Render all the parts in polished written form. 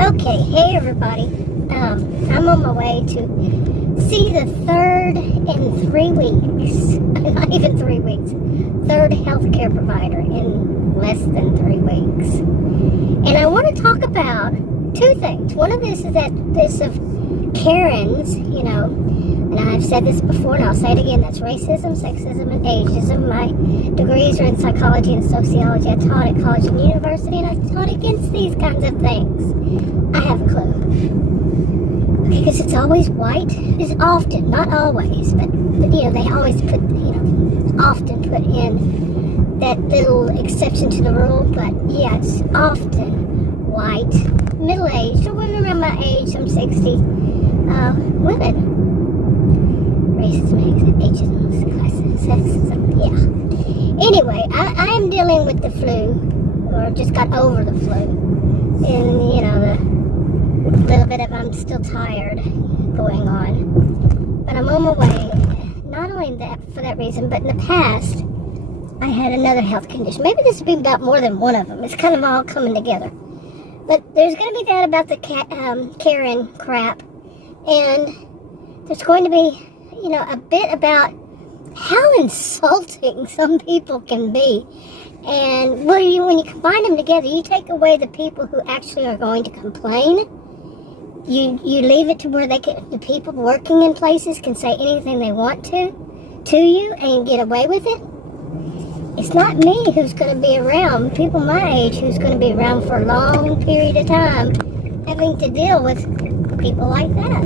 Okay, hey everybody. I'm on my way to see the third in 3 weeks, not even 3 weeks, third healthcare provider in less than 3 weeks. And I want to talk about two things. One of this is this of Karens, and I've said this before and I'll say it again, that's racism, sexism, and ageism. My degrees are in psychology and sociology. I taught at college and university, and I taught against these kinds of things. I have a clue. Because it's always white. It's often, not always, but they always put, often put in that little exception to the rule. But yeah, it's often white, middle-aged, or women around my age, I'm 60, women. Racism, ageism, classism, sexism, yeah. Anyway, I am dealing with the flu, or just got over the flu. And, the little bit of I'm still tired going on. But I'm on my way. Not only for that reason, but in the past, I had another health condition. Maybe this would be about more than one of them. It's kind of all coming together. But there's going to be that about the Karen crap. And there's going to be, a bit about how insulting some people can be. And when you combine them together, you take away the people who actually are going to complain. You leave it to where the people working in places can say anything they want to you and get away with it. It's not me who's going to be around, people my age who's going to be around for a long period of time having to deal with people like that.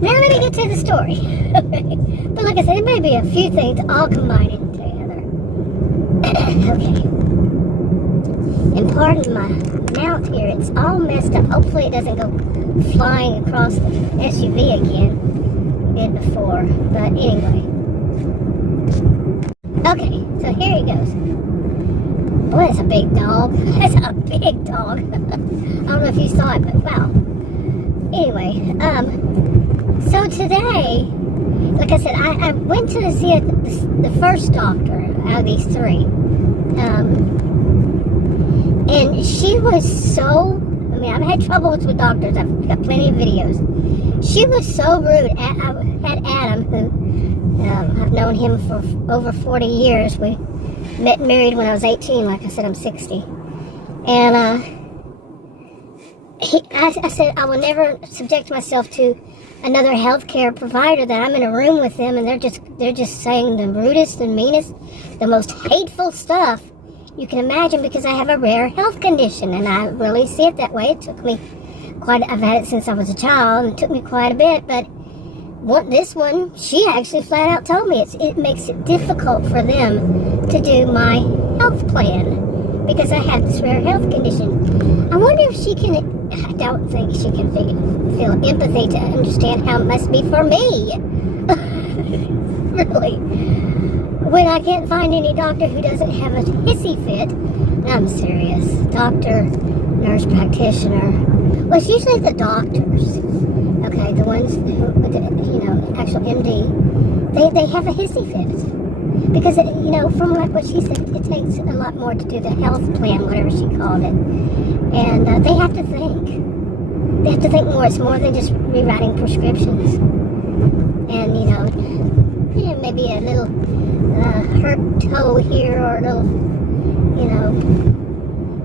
Now let me get to the story. But like I said, there may be a few things all combining together. Okay. And pardon my mouth here, it's all messed up. Hopefully it doesn't go flying across the SUV again. It did before. But anyway. Okay, so here he goes. Boy, that's a big dog. That's a big dog. I don't know if you saw it, but wow. Anyway, so today, like I said, I went to see the first doctor out of these three. And she was so, I've had troubles with doctors. I've got plenty of videos. She was so rude. I had Adam, who I've known him for over 40 years. We met and married when I was 18. Like I said, I'm 60. And I said, I will never subject myself to another healthcare provider that I'm in a room with them and they're just saying the rudest and meanest, the most hateful stuff you can imagine, because I have a rare health condition and I really see it that way. It took me I've had it since I was a child, and it took me quite a bit, but this one, she actually flat out told me it makes it difficult for them to do my health plan because I have this rare health condition. I wonder if she can, I don't think she can feel empathy to understand how it must be for me. Really. When I can't find any doctor who doesn't have a hissy fit, I'm serious. Doctor, nurse practitioner. Well, it's usually the doctors. Okay, the ones who, actual MD, they have a hissy fit. Because, from like what she said, it takes a lot more to do the health plan, whatever she called it. And they have to think. They have to think more. It's more than just rewriting prescriptions. And, maybe a little hurt toe here or a little,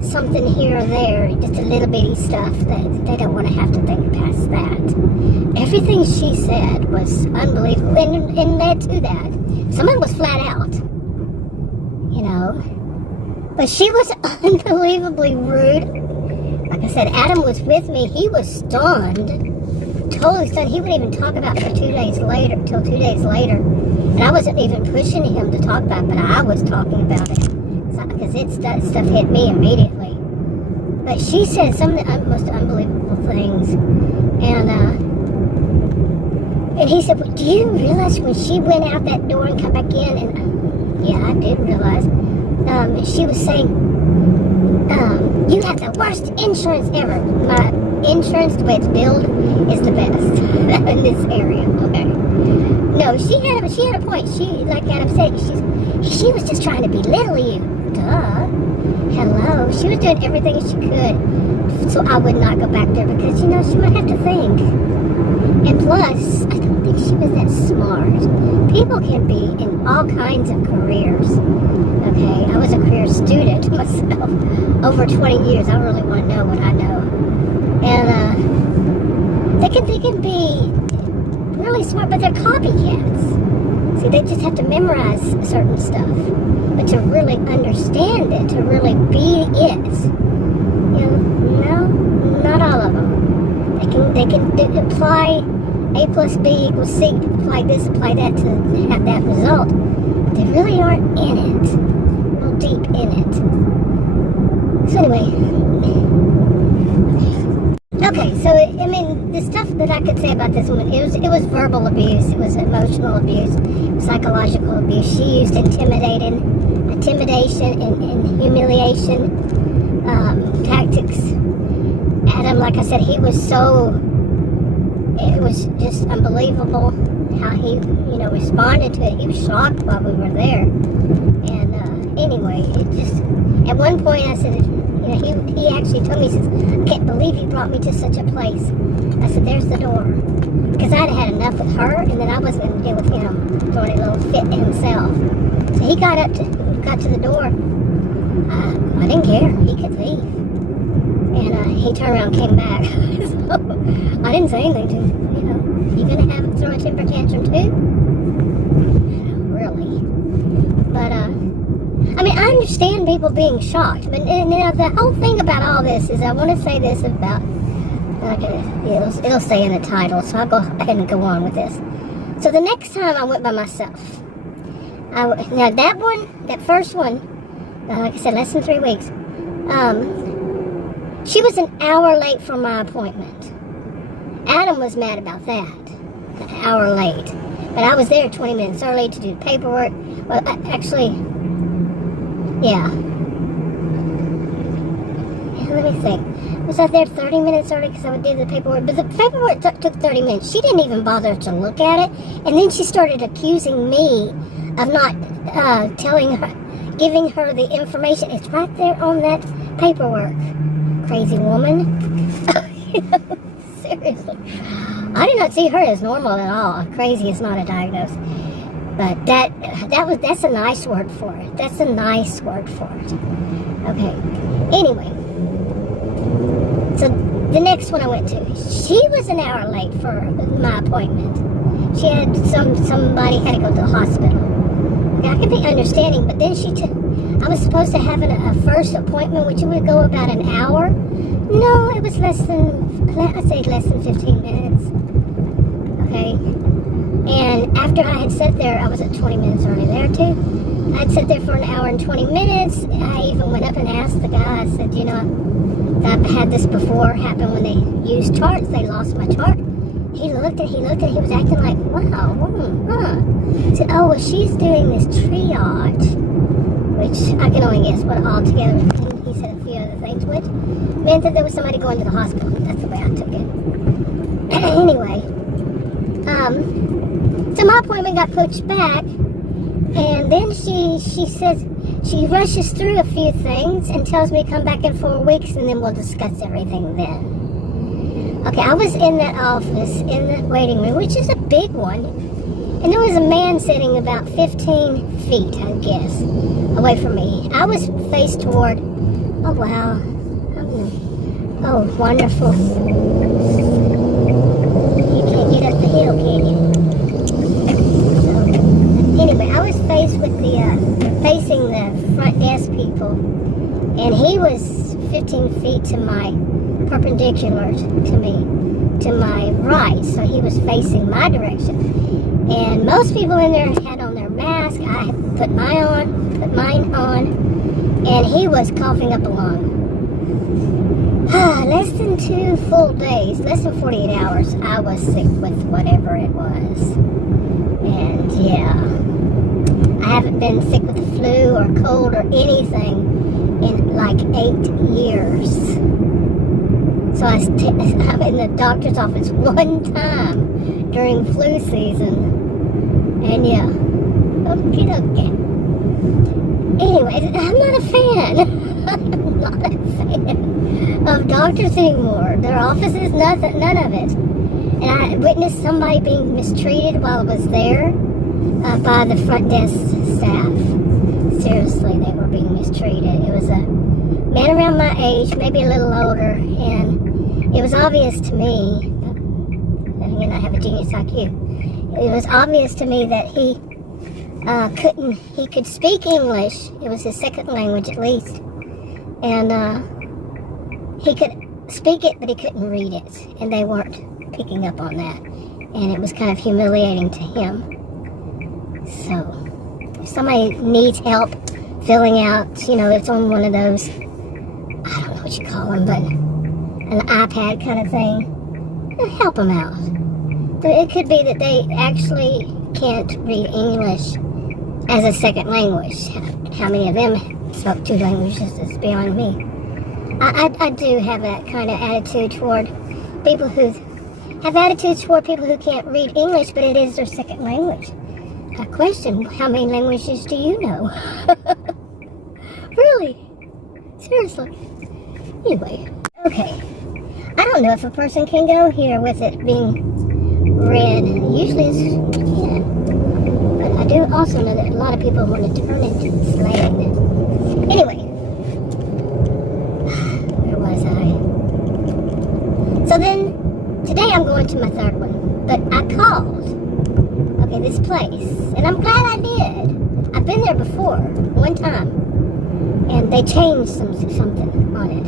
something here or there. Just a little bitty stuff that they don't want to have to think past that. Everything she said was unbelievable and led to that. Some of it was flat out, But she was unbelievably rude. Like I said, Adam was with me. He was stunned. Totally stunned. He wouldn't even talk about it till 2 days later. And I wasn't even pushing him to talk about it, but I was talking about it. Because stuff hit me immediately. But she said some of the most unbelievable things. And he said, well, do you realize when she went out that door and come back in? And yeah, I did realize. She was saying, you have the worst insurance ever. My insurance, the way it's billed, is the best in this area. Okay. No, she had a point. She, like Adam said, she was just trying to belittle you. Duh. Hello. She was doing everything she could so I would not go back there because, you know, she might have to think. And plus, I don't think she was that smart. People can be in all kinds of careers. Okay, I was a career student myself. Over 20 years, I really want to know what I know. And they can be really smart, but they're copycats. See, they just have to memorize certain stuff. But to really understand it, to really be it, you know, no, not all of them. They can apply A plus B equals C, apply this, apply that to have that result. But they really aren't in it, real deep in it. So anyway, okay, so I mean, the stuff that I could say about this woman, it was verbal abuse, it was emotional abuse, psychological abuse. She used intimidation and humiliation tactics. Adam, like I said, it was just unbelievable how he, you know, responded to it. He was shocked while we were there. And anyway, it just, at one point I said, you know, he actually told me, he says, I can't believe you brought me to such a place. I said, there's the door. Because I'd had enough with her, and then I wasn't going to deal with him throwing a little fit himself. So he got to the door. I didn't care. He could leave. And he turned around and came back. So I didn't say anything to him. You know, you going to throw a temper tantrum too? Really? But, I mean, I understand people being shocked. But you know, the whole thing about all this is I want to say this about, it'll say in the title, so I'll go ahead and go on with this. So the next time I went by myself, now that first one, like I said, less than 3 weeks, she was an hour late for my appointment. Adam was mad about that, an hour late. But I was there 20 minutes early to do the paperwork. Well, actually, yeah. Let me think. Was I there 30 minutes early because I would do the paperwork? But the paperwork took 30 minutes. She didn't even bother to look at it. And then she started accusing me of not giving her the information. It's right there on that paperwork. Crazy woman. Seriously. I did not see her as normal at all. Crazy is not a diagnosis. But that's a nice word for it. That's a nice word for it. Okay. Anyway. So the next one I went to, she was an hour late for my appointment. She had somebody had to go to the hospital. Now, I could be understanding, but then I was supposed to have a first appointment, which would go about an hour. No, it was less than 15 minutes. Okay. And after I had sat there, I was at 20 minutes early there too. I'd sat there for an hour and 20 minutes. I even went up and asked the guy, I said, you know, I've had this before happen when they used charts. They lost my chart. He looked and he was acting like, wow, He said, oh, well, she's doing this triage, which I can only guess what altogether. He said a few other things, which meant that there was somebody going to the hospital. That's the way I took it. Anyway, so my appointment got pushed back, and then she says, she rushes through a few things and tells me to come back in 4 weeks and then we'll discuss everything then. Okay, I was in that office, in the waiting room, which is a big one. And there was a man sitting about 15 feet, I guess, away from me. I was faced toward, oh wow, oh wonderful. You can't get up the hill, can you? So, anyway, I was facing the front desk people, and he was 15 feet to my perpendicular to me, to my right, so he was facing my direction. And most people in there had on their mask. I had put mine on, and he was coughing up a lung. Less than 2 full days, less than 48 hours, I was sick with whatever it was. And yeah, I haven't been sick with the flu or cold or anything in like 8 years. So I'm in the doctor's office one time during flu season. And yeah, okay. Anyway, I'm not a fan. I'm not a fan of doctors anymore. Their offices, nothing, none of it. And I witnessed somebody being mistreated while I was there by the front desk staff. Seriously, they were being mistreated. It was a man around my age, maybe a little older, and it was obvious to me, and again, I have a genius IQ, it was obvious to me that he could speak English. It was his second language at least, and he could speak it, but he couldn't read it, and they weren't picking up on that, and it was kind of humiliating to him. So if somebody needs help filling out, it's on one of those, I don't know what you call them, but an iPad kind of thing, help them out. It could be that they actually can't read English as a second language. How many of them spoke two languages is beyond me. I do have that kind of attitude toward people who can't read English, but it is their second language. I question, how many languages do you know? Really? Seriously? Anyway, okay. I don't know if a person can go here with it being read. Usually it's, yeah. But I do also know that a lot of people want to turn it into slang. Anyway. Where was I? So then, today I'm going to my third one. But I called, this place. And I'm glad I did. I've been there before, one time. And they changed something on it.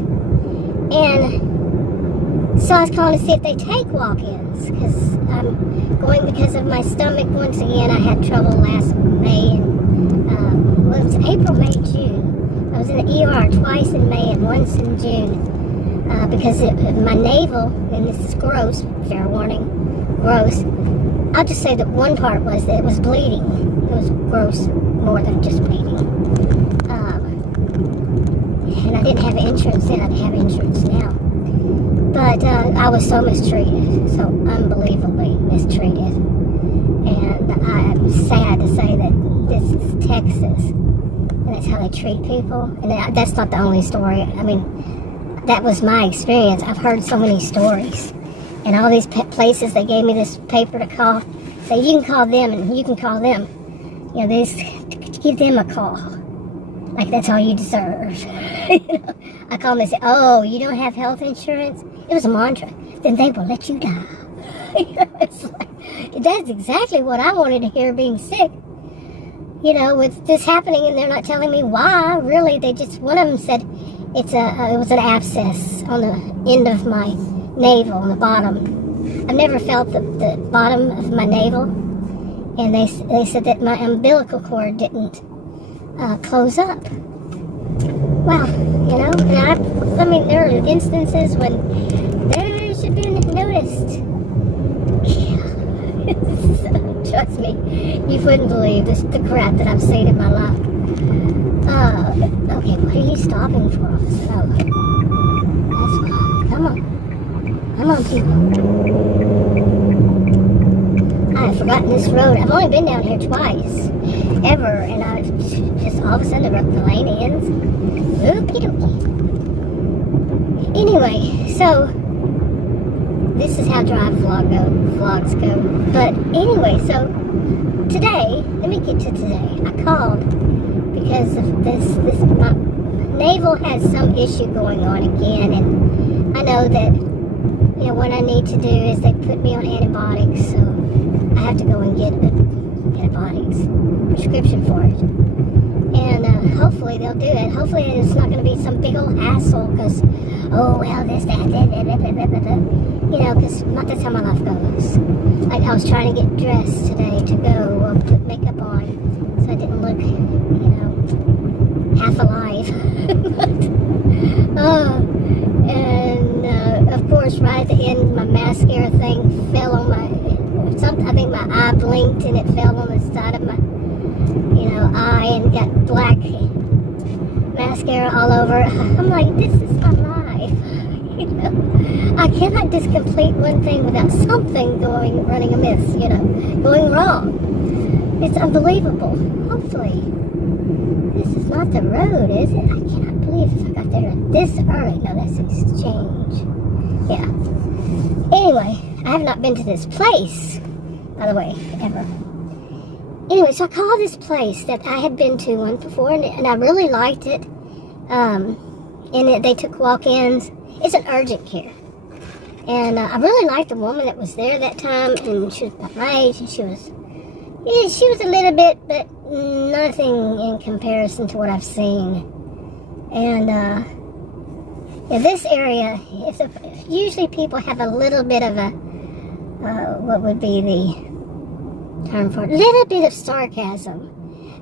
And so I was calling to see if they take walk-ins, because I'm going because of my stomach. Once again, I had trouble last May, and it was April, May, June. I was in the ER twice in May and once in June, because my navel, and this is gross, fair warning, gross. I'll just say that one part was that it was bleeding. It was gross, more than just bleeding. And I didn't have insurance then. I have insurance now. But I was so mistreated, so unbelievably mistreated. And I'm sad to say that this is Texas, and that's how they treat people. And that's not the only story. I mean, that was my experience. I've heard so many stories. And all these places, they gave me this paper to call. Say, you can call them and you can call them. They just give them a call. Like that's all you deserve. I call them and say, oh, you don't have health insurance? It was a mantra. Then they will let you die. It's like, that's exactly what I wanted to hear being sick. With this happening, and they're not telling me why. Really, one of them said it was an abscess on the end of my navel, on the bottom. I've never felt the bottom of my navel, and they said that my umbilical cord didn't close up. Well, and I mean, there are instances when there should be noticed. Yeah. Trust me, you wouldn't believe the crap that I've seen in my life. Okay, what are you stopping for, officer? Oh, that's fine. Come on, people. I have forgotten this road. I've only been down here twice, ever, and I just all of a sudden the lane ends. Okie dokie. Anyway, so this is how drive vlogs go. But anyway, so today, let me get to today. I called because of this my navel has some issue going on again, and I know that what I need to do is they put me on antibiotics, so I have to go and get antibiotics, prescription for it. And hopefully they'll do it. Hopefully it's not going to be some big old hassle, because, this, that, because that's how my life goes. Like, I was trying to get dressed today to go, put makeup on, so I didn't look, half alive. And of course, right at the end, my mascara thing fell on I think my eye blinked and it fell on the side of my, eye, and got black mascara all over. I'm like, this is my life. I cannot just complete one thing without something running amiss, going wrong. It's unbelievable. Hopefully, this is not the road, is it? I cannot believe I got there this early. No, that's exchange. Yeah. Anyway, I have not been to this place, by the way, ever. Anyway, so I called this place that I had been to once before, and I really liked it. They took walk-ins. It's an urgent care. And I really liked the woman that was there that time, and she was about my age, and she was a little bit, but nothing in comparison to what I've seen. And in this area, usually people have a little bit of a, what would be the term for it? A little bit of sarcasm.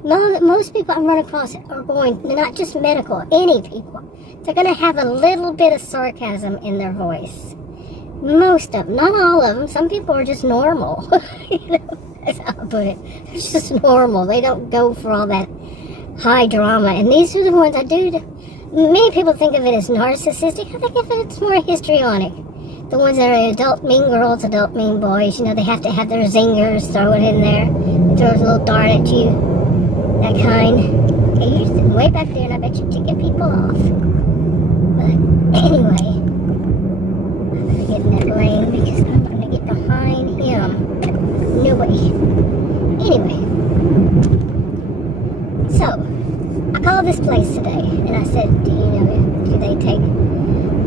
Most people I run across are going, not just medical, any people, they're going to have a little bit of sarcasm in their voice. Most of them, not all of them. Some people are just normal. That's how I put it. They're just normal. They don't go for all that high drama. And these are the ones I do. Many people think of it as narcissistic. I think of it as more histrionic. The ones that are adult mean girls, adult mean boys. They have to have their zingers, throw it in there. It throws a little dart at you. That kind. Okay, you're sitting way back there, and I bet you're ticking people off. But anyway, I'm going to get in that lane because I'm going to get behind him. No way. Anyway, so I called this place today, and I said, do they take,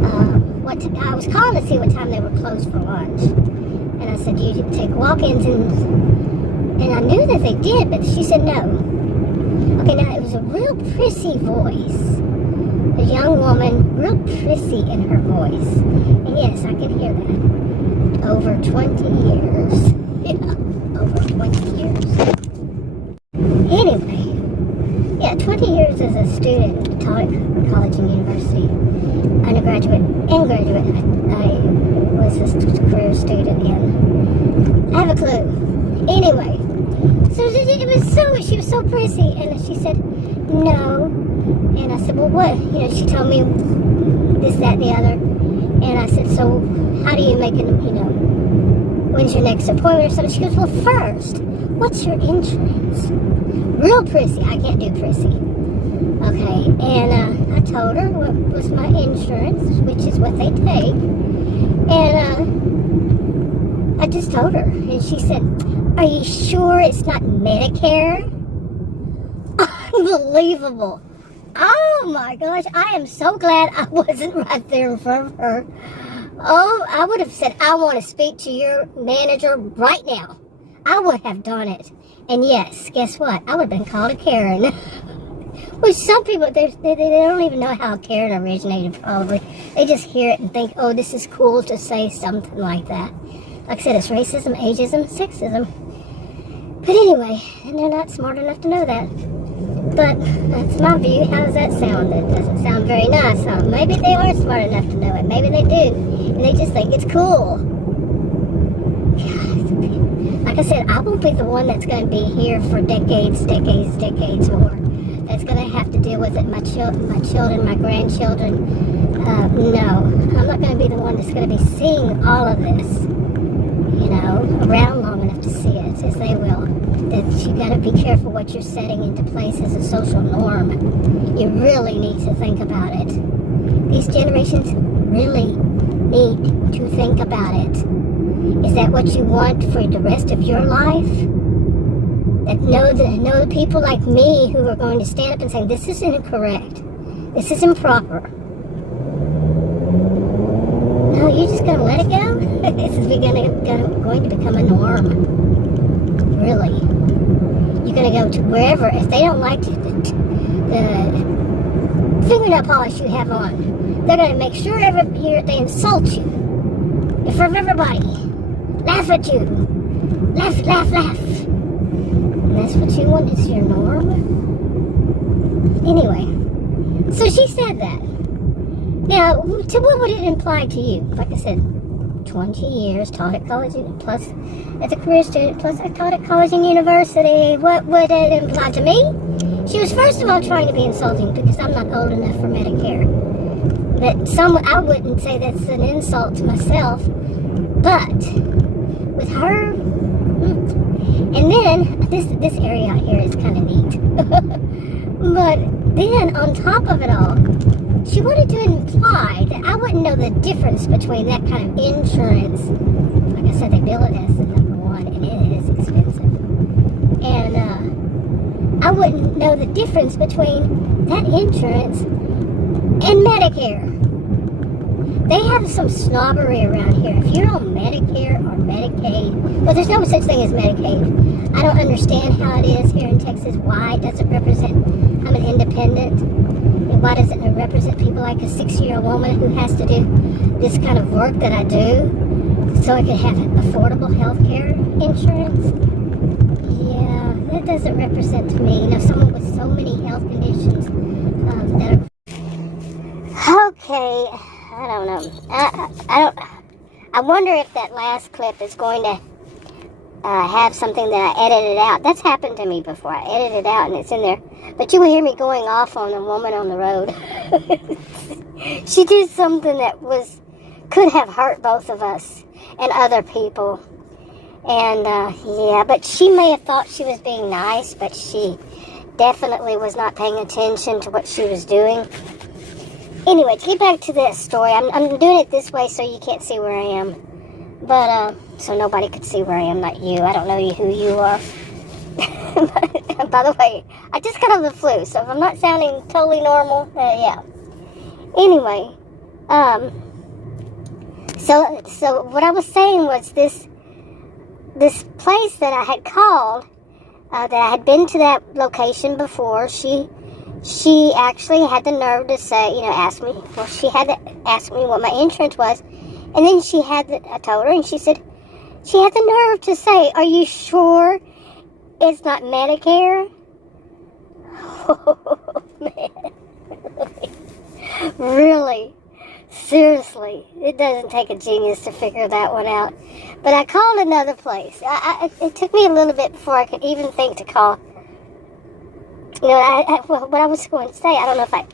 I was calling to see what time they were closed for lunch. And I said, do you take walk-ins? And I knew that they did, but she said no. Okay, now it was a real prissy voice. A young woman, real prissy in her voice. And yes, I can hear that. Over 20 years. Over 20 years. Anyway, 20 years as a student, taught at college and university, undergraduate and graduate. I was a career student in. I have a clue. Anyway, so she was so prissy, and she said, no. And I said, well, what? She told me this, that, and the other. And I said, so how do you make it, when's your next appointment or something? She goes, well, first, what's your insurance? Real prissy. I can't do prissy. Okay, and I told her what was my insurance, which is what they take. And I just told her. And she said, are you sure it's not Medicare? Unbelievable. Oh my gosh, I am so glad I wasn't right there in front of her. Oh, I would have said, I want to speak to your manager right now. I would have done it. And yes, guess what? I would have been called a Karen. Which some people, they don't even know how Karen originated, probably. They just hear it and think, oh, this is cool to say something like that. Like I said, it's racism, ageism, sexism. But anyway, and they're not smart enough to know that. But that's my view. How does that sound? It doesn't sound very nice, huh? Maybe they are smart enough to know it. Maybe they do. And they just think it's cool. Like I said, I won't be the one that's going to be here for decades more. That's going to have to deal with it. My children, my grandchildren. No, I'm not going to be the one that's going to be seeing all of this, around long enough to see it, as they will. That you got to be careful what you're setting into place as a social norm. You really need to think about it. These generations really need to think about it. Is that what you want for the rest of your life? That know the people like me who are going to stand up and say, this is incorrect. This is improper. No, you're just going to let it go? This is going to become a norm. Really. You're going to go to wherever. If they don't like the fingernail polish you have on, they're going to make sure they insult you. In front of everybody. Laugh at you. Laugh. And that's what you want, is your norm? Anyway, so she said that. Now, to what would it imply to you? Like I said, 20 years, taught at college, plus as a career student, plus I taught at college and university. What would it imply to me? She was first of all trying to be insulting because I'm not old enough for Medicare. But I wouldn't say that's an insult to myself. But with her, and then this area out here is kind of neat. But then on top of it all, she wanted to imply that I wouldn't know the difference between that kind of insurance. Like I said, they bill it as the number one, and it is expensive. And I wouldn't know the difference between that insurance and Medicare. They have some snobbery around here. If you're on Medicare or Medicaid, well, there's no such thing as Medicaid. I don't understand how it is here in Texas. Why does it represent, I'm an independent. Why doesn't it represent people like a 60-year-old woman who has to do this kind of work that I do so I can have affordable health care insurance? Yeah, that doesn't represent to me. You know, someone with so many health conditions that are... Okay, I don't know. I wonder if that last clip is going to have something that I edited out. That's happened to me before. I edited it out and it's in there. But you will hear me going off on a woman on the road. She did something that could have hurt both of us and other people. And yeah, but she may have thought she was being nice, but she definitely was not paying attention to what she was doing. Anyway, to get back to this story, I'm doing it this way so you can't see where I am. But, so nobody could see where I am, not you. I don't know who you are. By the way, I just got over the flu, so if I'm not sounding totally normal, yeah. Anyway, so what I was saying was this place that I had called, that I had been to that location before, she actually had the nerve to say, ask me, well, she had to ask me what my insurance was, and then I told her, and she said, she had the nerve to say, are you sure it's not Medicare? Oh, man. Really? Seriously? It doesn't take a genius to figure that one out. But I called another place. It took me a little bit before I could even think to call. What I was going to say, I don't know if I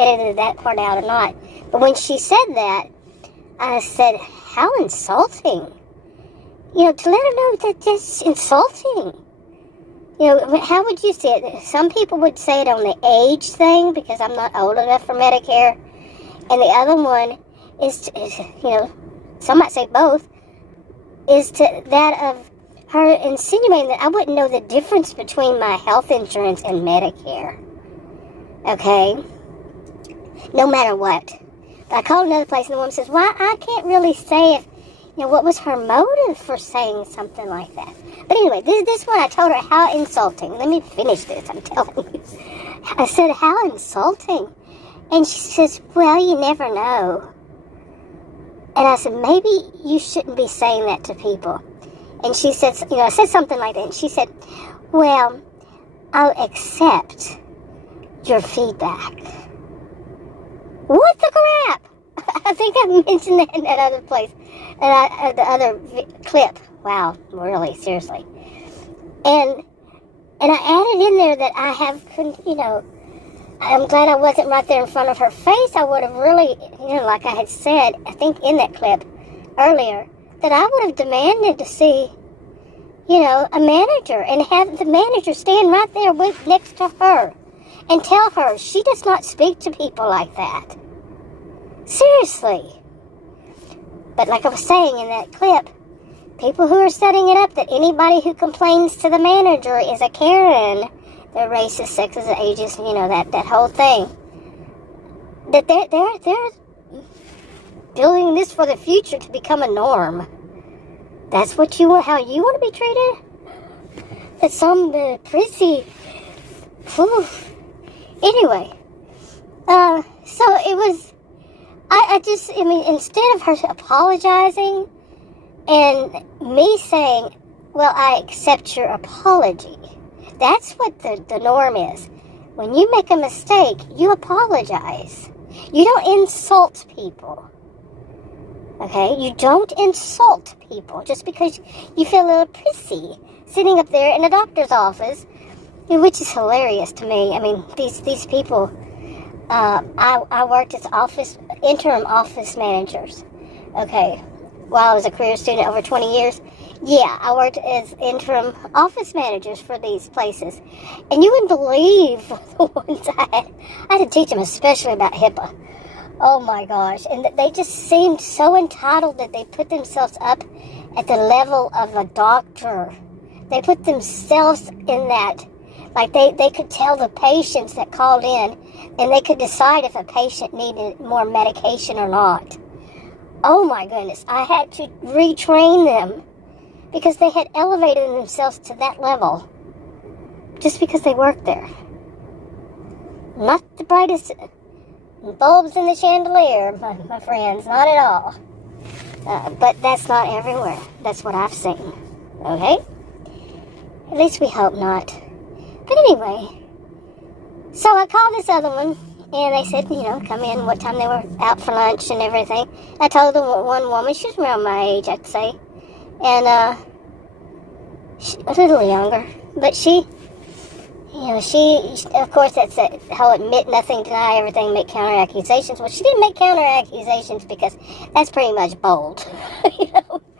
edited that part out or not. But when she said that, I said, how insulting. To let her know that that's insulting. How would you say it? Some people would say it on the age thing because I'm not old enough for Medicare. And the other one is some might say both, is to that of her insinuating that I wouldn't know the difference between my health insurance and Medicare. Okay? No matter what. But I called another place and the woman says, well, I can't really say if, what was her motive for saying something like that. But anyway, this one I told her how insulting. Let me finish this, I'm telling you. I said, how insulting. And she says, well, you never know. And I said, maybe you shouldn't be saying that to people. And she said, I said something like that. And she said, well, I'll accept your feedback. What the crap? I think I mentioned that in that other place. And the other clip. Wow, really, seriously. And I added in there that I have, I'm glad I wasn't right there in front of her face. I would have really, like I had said, I think in that clip earlier, that I would have demanded to see, a manager and have the manager stand right there next to her and tell her she does not speak to people like that. Seriously. But like I was saying in that clip, people who are setting it up that anybody who complains to the manager is a Karen, they're racist, sexist, ageist, that whole thing. That they're building this for the future to become a norm. That's what how you want to be treated? That's some prissy. Whew. Anyway, so it was. Instead of her apologizing and me saying, well, I accept your apology. That's what the norm is. When you make a mistake, you apologize. You don't insult people. Okay? You don't insult people just because you feel a little prissy sitting up there in a doctor's office, which is hilarious to me. These people, I worked as interim office managers. Okay? While I was a career student over 20 years. Yeah, I worked as interim office managers for these places. And you wouldn't believe the ones I had to teach them, especially about HIPAA. Oh my gosh. And they just seemed so entitled that they put themselves up at the level of a doctor. They put themselves in that. Like they could tell the patients that called in, and they could decide if a patient needed more medication or not. Oh my goodness. I had to retrain them because they had elevated themselves to that level just because they worked there. Not the brightest bulbs in the chandelier, my friends, not at all. But that's not everywhere. That's what I've seen. Okay? At least we hope not. But anyway, so I called this other one, and they said, come in, what time they were out for lunch and everything. I told the one woman, she was around my age, I'd say, and she, a little younger, but she, of course, that's that whole admit nothing, deny everything, make counter accusations. Well, she didn't make counter accusations because that's pretty much bold.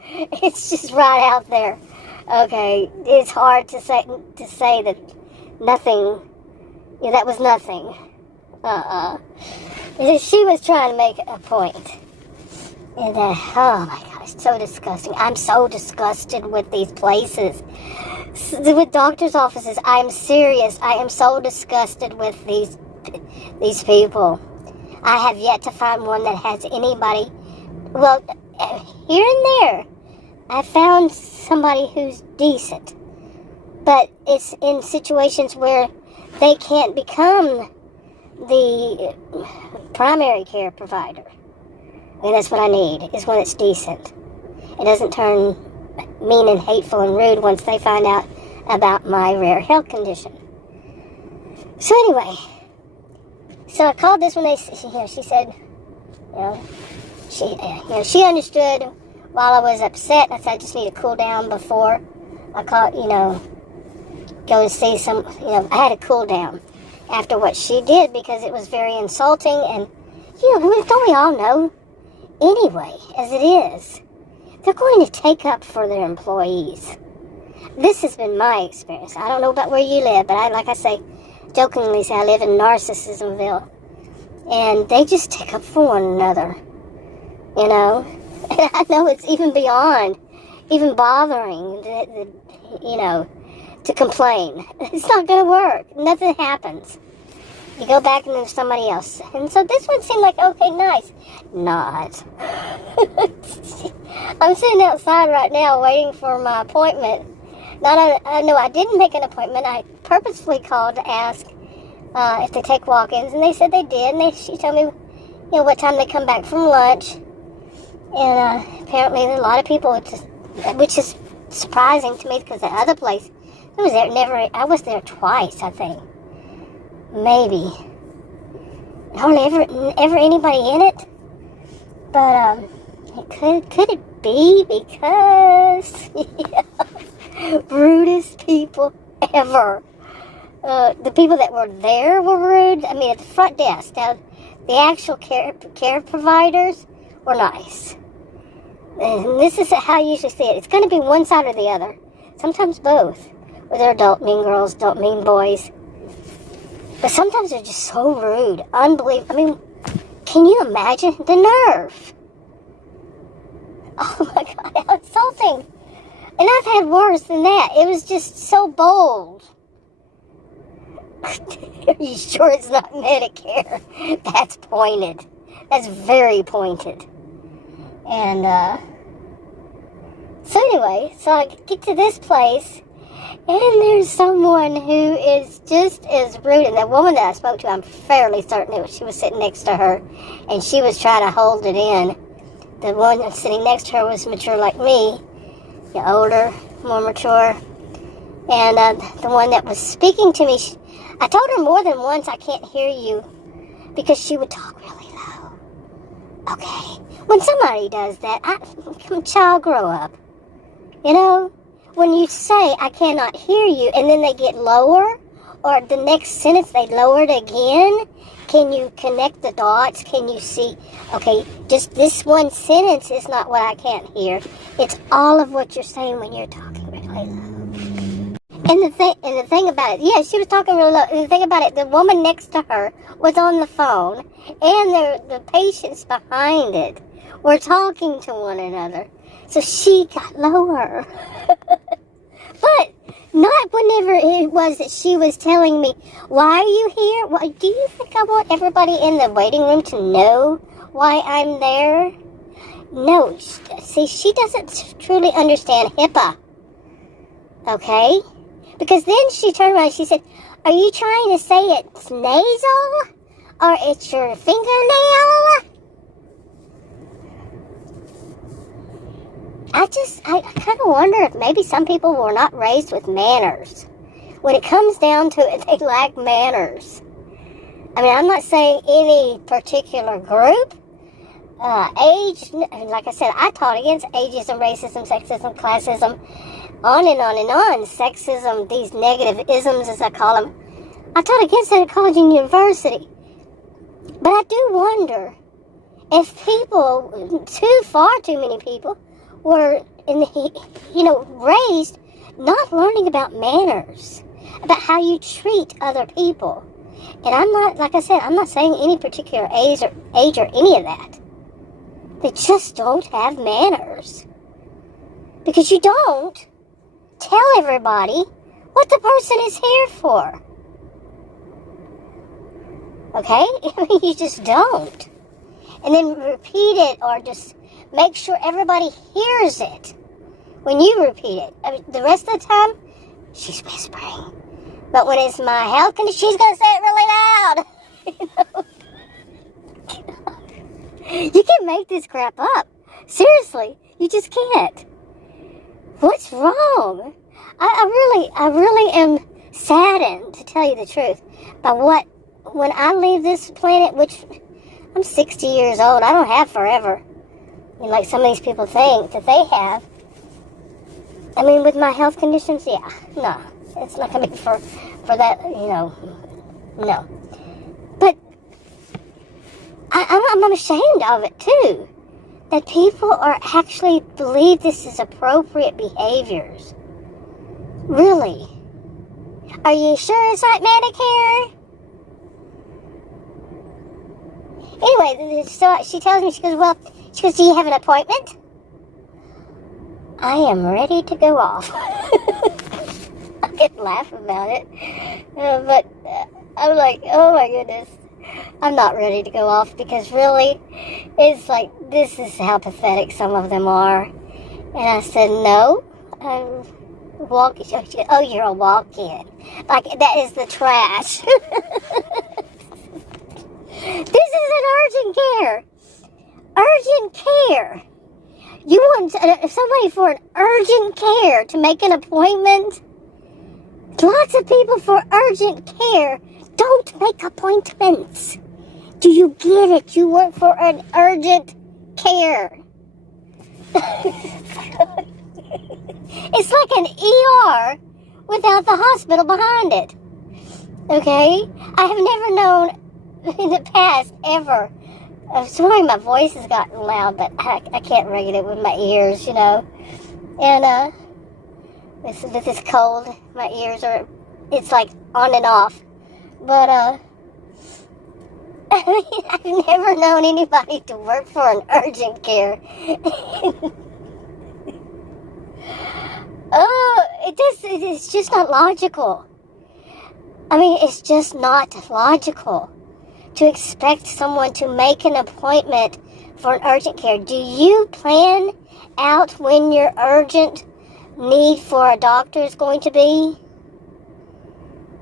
It's just right out there. Okay, it's hard to say that nothing, that was nothing. She was trying to make a point. And oh my gosh, so disgusting. I'm so disgusted with these places. With doctors' offices, I'm serious. I am so disgusted with these people. I have yet to find one that has anybody. Well, here and there, I found somebody who's decent. But it's in situations where they can't become the primary care provider. And that's what I need, is one that's decent. It doesn't turn mean and hateful and rude once they find out about my rare health condition. So anyway, so I called this one. She said, she understood while I was upset. I said I just need to cool down before I go and see some. I had to cool down after what she did because it was very insulting, and don't we all know anyway, as it is, they're going to take up for their employees. This has been my experience. I don't know about where you live, but like I say, jokingly say I live in Narcissismville. And they just take up for one another. And I know it's even beyond, even bothering, to complain. It's not going to work. Nothing happens. You go back and there's somebody else. And so this one seemed like, okay, nice. Not. I'm sitting outside right now waiting for my appointment. No, I didn't make an appointment. I purposefully called to ask if they take walk-ins, and they said they did. And she told me, what time they come back from lunch. And apparently there's a lot of people, which is surprising to me because the other place, I was there twice, I think. Maybe. Hardly ever anybody in it. But could it be because rudest people ever. The people that were there were rude. I mean, at the front desk. Now, the actual care providers were nice. And this is how I usually see it. It's going to be one side or the other. Sometimes both. Or they're adult mean girls, adult mean boys. But sometimes they're just so rude. Unbelievable. I mean, can you imagine the nerve? Oh my God, how insulting. And I've had worse than that. It was just so bold. Are you sure it's not Medicare? That's pointed. That's very pointed. And, so anyway, so I get to this place, and there's someone who is just as rude. And the woman that I spoke to, I'm fairly certain she was sitting next to her, and she was trying to hold it in. The one that's sitting next to her was mature like me, older, more mature. And the one that was speaking to me, I told her more than once, I can't hear you, because she would talk really low. Okay, when somebody does that, child, grow up. When you say, I cannot hear you, and then they get lower, or the next sentence they lower it again, can you connect the dots? Can you see, okay, just this one sentence is not what I can't hear. It's all of what you're saying when you're talking really low. And the thing about it, yeah, she was talking real low. And the thing about it, the woman next to her was on the phone, and the patients behind it were talking to one another. So she got lower. But not whenever it was that she was telling me, why are you here? Well, do you think I want everybody in the waiting room to know why I'm there? No. See, she doesn't truly understand HIPAA. Okay? Because then she turned around and she said, are you trying to say it's nasal? Or it's your fingernail? I kind of wonder if maybe some people were not raised with manners. When it comes down to it, they lack manners. I mean, I'm not saying any particular group, age, like I said, I taught against ageism, racism, sexism, classism, on and on and on. Sexism, these negative isms as I call them. I taught against that at college and university. But I do wonder if people, far too many people, were raised not learning about manners, about how you treat other people. And I'm not, like I said, I'm not saying any particular age or any of that. They just don't have manners. Because you don't tell everybody what the person is here for. Okay? I mean, you just don't. And then repeat it, or just make sure everybody hears it when you repeat it. I mean, the rest of the time, she's whispering. But when it's my health condition, she's going to say it really loud. You can't make this crap up. Seriously, you just can't. What's wrong? I really am saddened, to tell you the truth, by when I leave this planet, which I'm 60 years old, I don't have forever. And like some of these people think that they have. I mean, with my health conditions, yeah, no. It's not going to be for that, no. But I'm ashamed of it, too. That people are actually believe this is appropriate behaviors. Really? Are you sure it's not Medicare? Anyway, so she tells me, she goes, do you have an appointment? I am ready to go off. I can laugh about it. But I'm like, oh my goodness. I'm not ready to go off, because really, it's like, this is how pathetic some of them are. And I said, no, I'm walking. Oh, you're a walk-in. Like, that is the trash. This is an urgent care. Urgent care. You want somebody for an urgent care to make an appointment? Lots of people for urgent care don't make appointments. Do you get it? You work for an urgent care. It's like an ER without the hospital behind it. Okay? I have never known in the past ever. I'm sorry my voice has gotten loud, but I can't regulate it with my ears, And with this cold, my ears are, it's like on and off. But I've never known anybody to work for an urgent care. It's just not logical. I mean, it's just not logical to expect someone to make an appointment for an urgent care. Do you plan out when your urgent need for a doctor is going to be?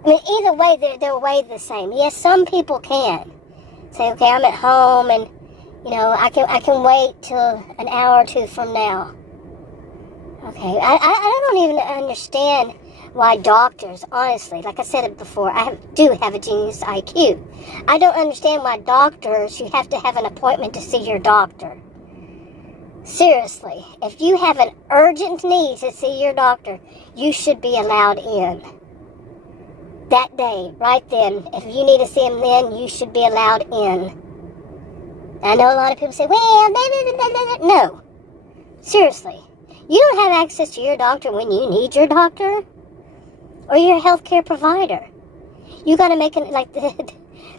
I mean, either way, they're way the same. Yes, some people can say, okay, I'm at home, and I can wait till an hour or two from now. Okay, I don't even understand why doctors, honestly, like I said it before, I do have a genius IQ. I don't understand why doctors, you have to have an appointment to see your doctor. Seriously, if you have an urgent need to see your doctor, you should be allowed in. That day, right then, if you need to see him then, you should be allowed in. I know a lot of people say, well, no. Seriously, you don't have access to your doctor when you need your doctor. or your healthcare provider. You got to make it like that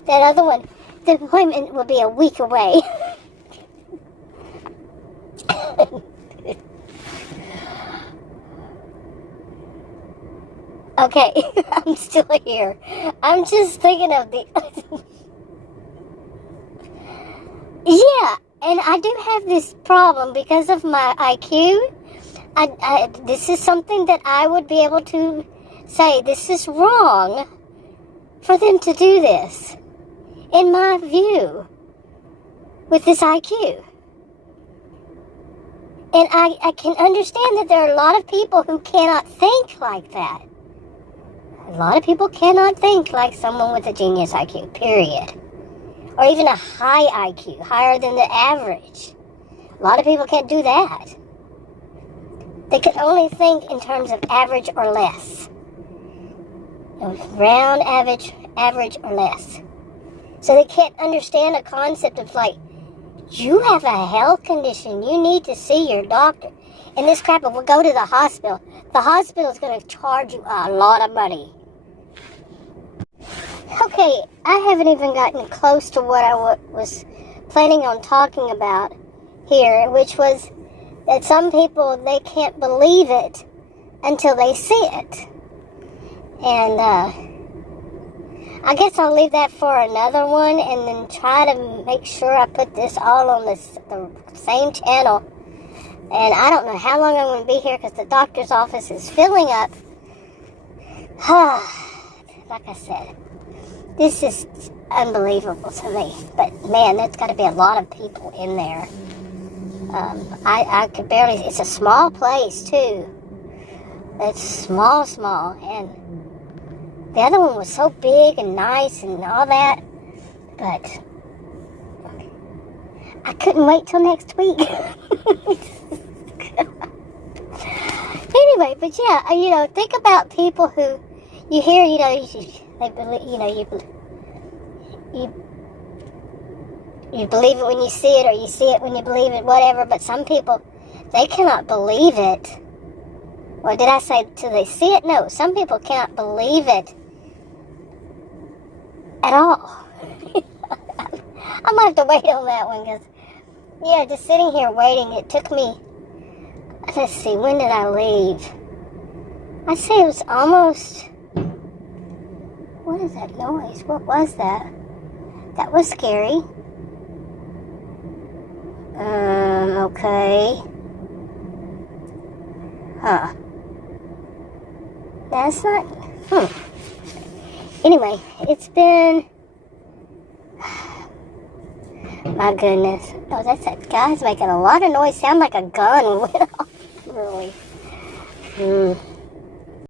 other one. The appointment will be a week away. Okay, I'm still here. I'm just thinking of the... Yeah, and I do have this problem because of my IQ. This is something that I would be able to say, this is wrong for them to do this, in my view, with this IQ. And I can understand that there are a lot of people who cannot think like that. A lot of people cannot think like someone with a genius IQ, period. Or even a high IQ, higher than the average. A lot of people can't do that. They can only think in terms of average or less. Round average or less. So they can't understand a concept of like, you have a health condition, you need to see your doctor. And this crap, if we go to the hospital is going to charge you a lot of money. Okay, I haven't even gotten close to what I was planning on talking about here, which was that some people, they can't believe it until they see it. And I guess I'll leave that for another one and then try to make sure I put this all on the same channel. And I don't know how long I'm going to be here because the doctor's office is filling up. Like I said, this is unbelievable to me. But man, there's got to be a lot of people in there. I could barely, it's a small place too. It's small, and the other one was so big and nice and all that, but I couldn't wait till next week. Anyway, but yeah, think about people who you hear, they believe, you believe it when you see it, or you see it when you believe it, whatever. But some people, they cannot believe it. Or did I say till they see it? No, some people cannot believe it at all. I'm gonna have to wait on that one because, just sitting here waiting, it took me. Let's see, when did I leave? I'd say it was almost. What is that noise? What was that? That was scary. Okay. Huh. That's not... Anyway, it's been... My goodness. Oh, that's that guy's making a lot of noise. Sound like a gun went off. Really.